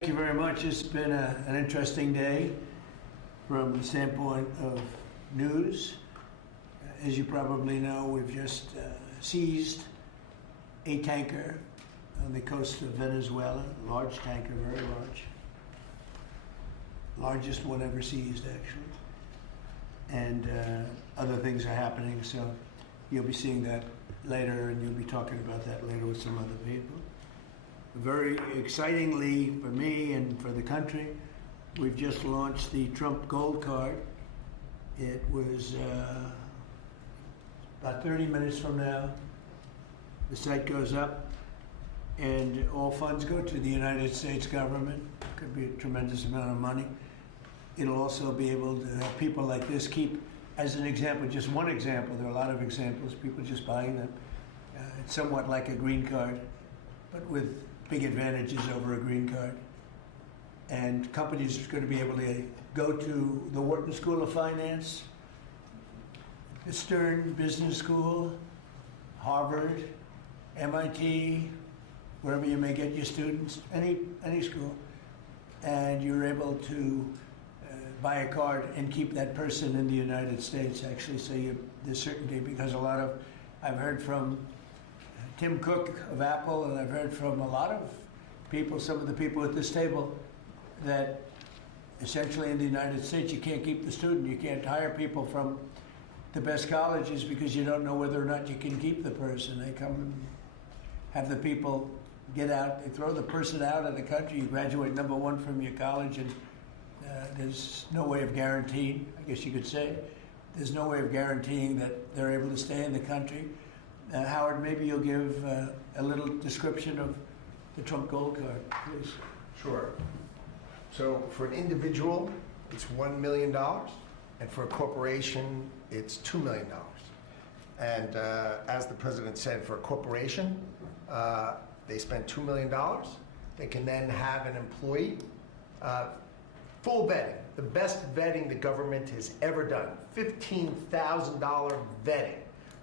Thank you very much. It's been an interesting day from the standpoint of news. As you probably know, we've just seized a tanker on the coast of Venezuela, large tanker, very large. Largest one ever seized, actually. And other things are happening, so you'll be seeing that later, and you'll be talking about that later with some other people. Very excitingly for me and for the country, we've just launched the Trump Gold Card. It was about 30 minutes from now. The site goes up, and all funds go to the United States government. Could be a tremendous amount of money. It'll also be able to have people like this keep, as an example, just one example, there are a lot of examples, people just buying them. It's somewhat like a green card, but with big advantages over a green card. And companies are going to be able to go to the Wharton School of Finance, the Stern Business School, Harvard, MIT, wherever you may get your students, any school, and you're able to buy a card and keep that person in the United States, actually, so there's certainty, because I've heard from Tim Cook of Apple, and I've heard from a lot of people, some of the people at this table, that essentially in the United States you can't keep the student. You can't hire people from the best colleges because you don't know whether or not you can keep the person. They come and have the people get out, they throw the person out of the country. You graduate number one from your college, and there's no way of guaranteeing, I guess you could say, there's no way of guaranteeing that they're able to stay in the country. Howard, maybe you'll give a little description of the Trump Gold Card, please. Sure. So for an individual, it's $1 million, and for a corporation, it's $2 million. And as the president said, for a corporation, they spend $2 million. They can then have an employee, full vetting, the best vetting the government has ever done, $15,000 vetting,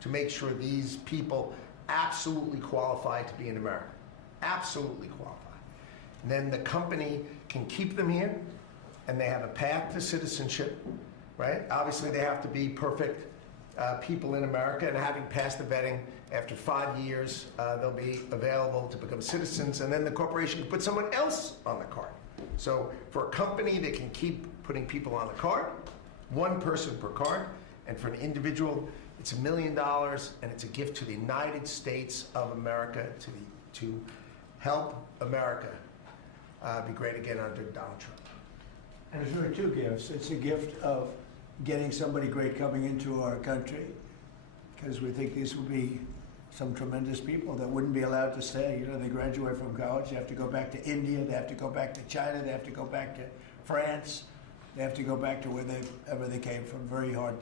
to make sure these people absolutely qualify to be in America, absolutely qualify. And then the company can keep them here, and they have a path to citizenship, right? Obviously, they have to be perfect people in America, and having passed the vetting, after 5 years, they'll be available to become citizens, and then the corporation can put someone else on the card. So for a company, they can keep putting people on the card, one person per card, and for an individual, it's $1 million, and it's a gift to the United States of America to help America be great again under Donald Trump. And it's really two gifts. It's a gift of getting somebody great coming into our country, because we think these will be some tremendous people that wouldn't be allowed to stay. You know, they graduate from college, they have to go back to India, they have to go back to China, they have to go back to France, they have to go back to wherever they came from. Very hard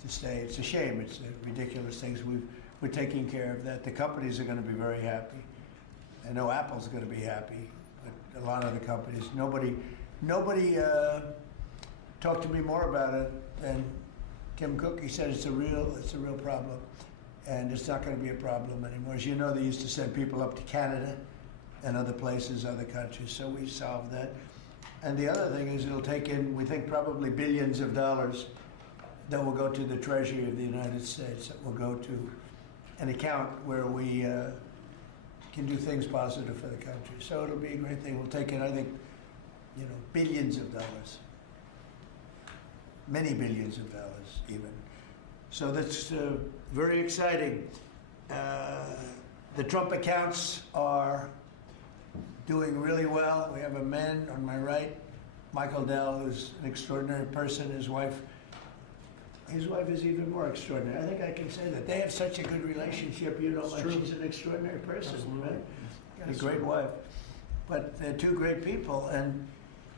to stay. It's a shame. It's ridiculous things. We're taking care of that. The companies are going to be very happy. I know Apple's going to be happy, but a lot of the companies, nobody talked to me more about it than Tim Cook. He said it's a real problem, and it's not going to be a problem anymore. As you know, they used to send people up to Canada and other places, other countries, so we solved that. And the other thing is, it'll take in, we think, probably billions of dollars that will go to the Treasury of the United States, that will go to an account where we can do things positive for the country. So it'll be a great thing. We'll take in, I think, billions of dollars. Many billions of dollars, even. So that's very exciting. The Trump accounts are doing really well. We have a man on my right, Michael Dell, who's an extraordinary person. His wife is even more extraordinary. I think I can say that. They have such a good relationship. She's an extraordinary person, right? Got a great wife. But they're two great people. And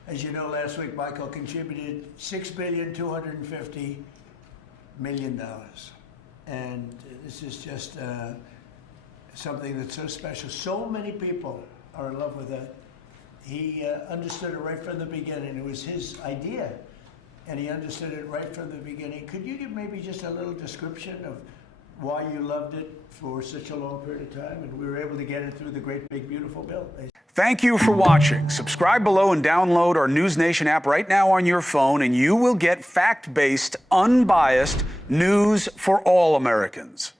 as you know, last week, Michael contributed $6,250 million. And this is just something that's so special. So many people are in love with that. He understood it right from the beginning. It was his idea, and he understood it right from the beginning. Could you give maybe just a little description of why you loved it for such a long period of time, and we were able to get it through the great, big, beautiful bill? Thank you for watching. Subscribe below and download our NewsNation app right now on your phone, and you will get fact-based, unbiased news for all Americans.